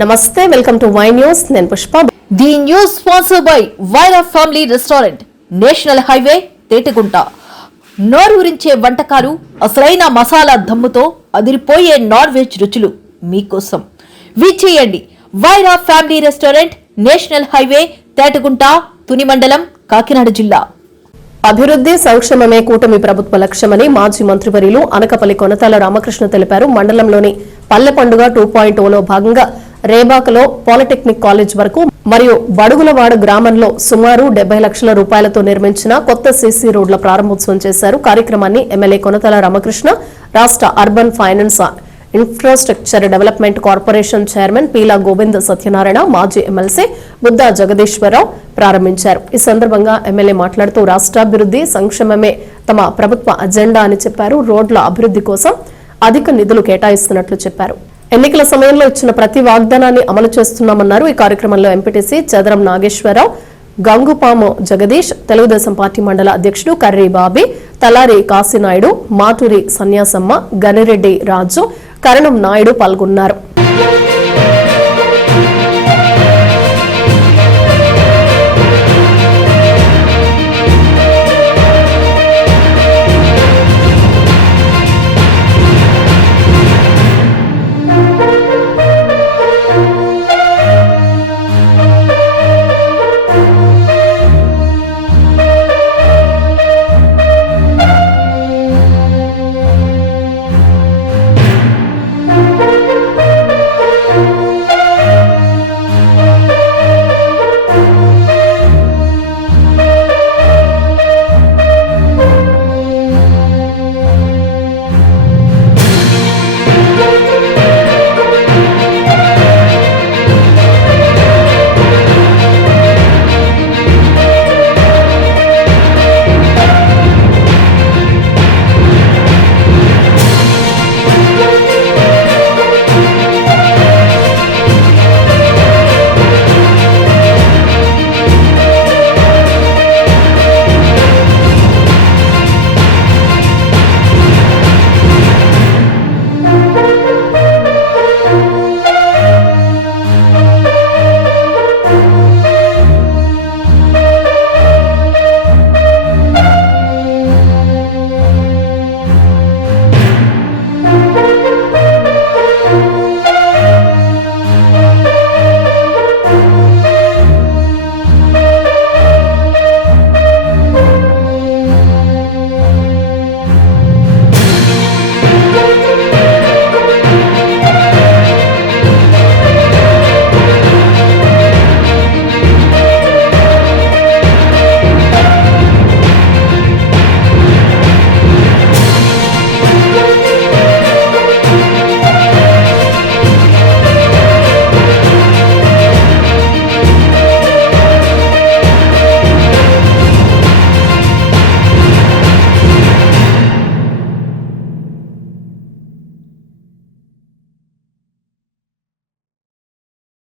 నమస్తే, welcome to వై news. నేను Pushpa. The news sponsored by Vaira family restaurant, national highway, Tetigunta. నోరూరించే వంటకాలు, అసలైన మసాలా దమ్ముతో అదిరిపోయే నాన్ వెజ్ రుచులు మీకోసం. విచ్చేయండి Vaira family restaurant, national highway, Tetigunta, Tuni మండలం, కాకినాడ జిల్లా. అభివృద్ధి సంక్షేమమే కూటమి ప్రభుత్వ లక్ష్యమని మాజీ మంత్రివర్యులు అనకపల్లి కొనతాల రామకృష్ణ తెలిపారు. మండలంలోని పల్లె పండుగ 2.0లో భాగంగా రేబాకలో పాలిటెక్నిక్ కాలేజ్ వరకు మరియు బడుగులవాడ గ్రామంలో సుమారు 70 లక్షల రూపాయలతో నిర్మించిన కొత్త సీసీ రోడ్ల ప్రారంభోత్సవం చేశారు. కార్యక్రమాన్ని ఎమ్మెల్యే కొనతాల రామకృష్ణ, రాష్ట్ర urban finance infrastructure development corporation chairman Peela Govind Satyanarayana, మాజీ ఎమ్మెల్సీ బుద్దా జగదీశ్వరరావు ప్రారంభించారు. ఈ సందర్భంగా ఎమ్మెల్యే మాట్లాడుతూ రాష్ట్రాభివృద్ధి సంక్షేమమే తమ ప్రభుత్వ అజెండా అని చెప్పారు. రోడ్ల అభివృద్ధి కోసం అధిక నిధులు కేటాయిస్తున్నట్లు చెప్పారు. ఎన్నికల సమయంలో ఇచ్చిన ప్రతి వాగ్దానాన్ని అమలు చేస్తున్నామన్నారు. ఈ కార్యక్రమంలో ఎంపీటీసీ చదరం నాగేశ్వరరావు, గంగుపాము జగదీష్, తెలుగుదేశం పార్టీ మండల అధ్యక్షుడు కర్రీ బాబీ, తలారి కాశీనాయుడు, మాటూరి సన్యాసమ్మ, గనిరెడ్డి రాజు, కరణం నాయుడు పాల్గొన్నారు.